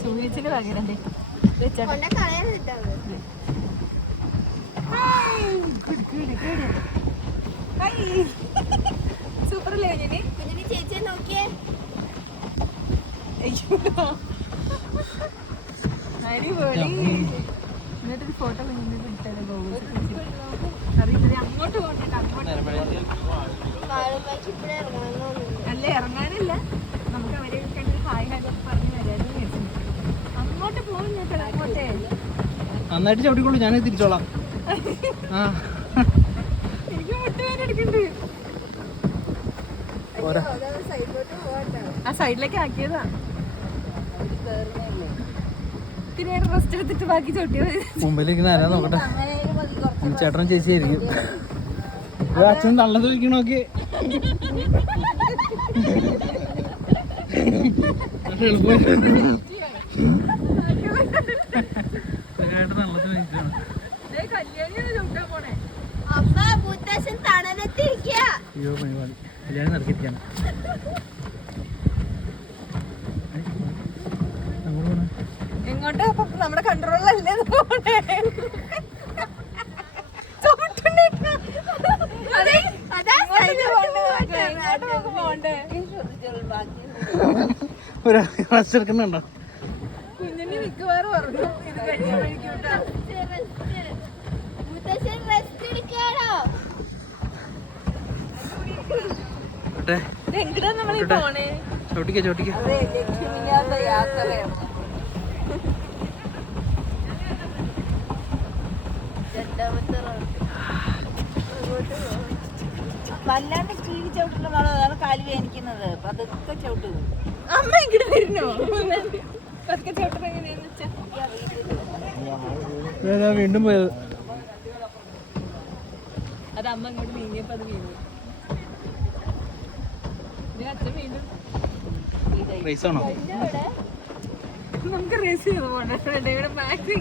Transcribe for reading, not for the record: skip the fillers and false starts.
സൂചിച്ചിന് പകരം സൂപ്പർ അല്ലേ കുഞ്ഞിനി ചേച്ചിയെ നോക്കിയേ അടിപൊളി എന്നിട്ടൊരു ഫോട്ടോ കുഞ്ഞിനെ കിട്ടത് അറിയില്ല അങ്ങോട്ട് പോകണ്ട അങ്ങോട്ട് അല്ലേ ഇറങ്ങാനില്ല നമുക്ക് അവരെ കണ്ട് ഹായ് ഹായ് പറഞ്ഞ് വരാനും വിചാരിച്ചു അങ്ങോട്ട് പോകും ഞാൻ അങ്ങോട്ടേ നന്നായിട്ട് ചവിട്ടിക്കോളൂ ഞാനേ തിരിച്ചോളാം എനിക്ക് മുട്ടുവേദന എടുക്കണ്ട് ആ സൈഡിലേക്ക് ആക്കിയതാ പിന്നെ റെസ്റ്റ് എടുത്തിട്ട് ബാക്കി ചവിട്ടിയാ മുമ്പിലിരിക്കുന്ന ആരാ നോക്കട്ടെ ചേട്ടനും ചേച്ചി ആയിരിക്കും അച്ഛൻ തള്ളത് വയ്ക്കണോക്കെ അയ്യോ പരിപാടി എല്ലാരും നടക്കിയിരിക്കാണ് എങ്ങോട്ടാ നമ്മുടെ കൺട്രോളല്ലേ എടുക്കുന്നുണ്ടോ കുഞ്ഞിന് മിക്കവാറും ഉറങ്ങും ഇത് കഴിയുമ്പോഴേക്കൂട്ടാ എങ്ങടാ നമ്മളീ പോണേ ചോട്ടിക്ക ചോട്ടിക്ക യാത്രയാണ് വല്ലാണ്ട് സ്പീഡ് ചവിട്ടുള്ള മണം അതാണ് കാല് വേദനിക്കുന്നത് പതുക്കെ ചവിട്ട് അമ്മ ഇങ്ങോട്ട് വരുന്നോ പതുക്കെ ചവിട്ടം എങ്ങനെയാന്ന് വെച്ചാ വീണ്ടും പോയത് അത് അമ്മ ഇങ്ങോട്ട് നീങ്ങിയപ്പോ അത് വീണു അച്ഛൻ വീണ്ടും റേസാണോ നമുക്ക് റേസ് ചെയ്ത് പോകണ്ട മാക്സിമം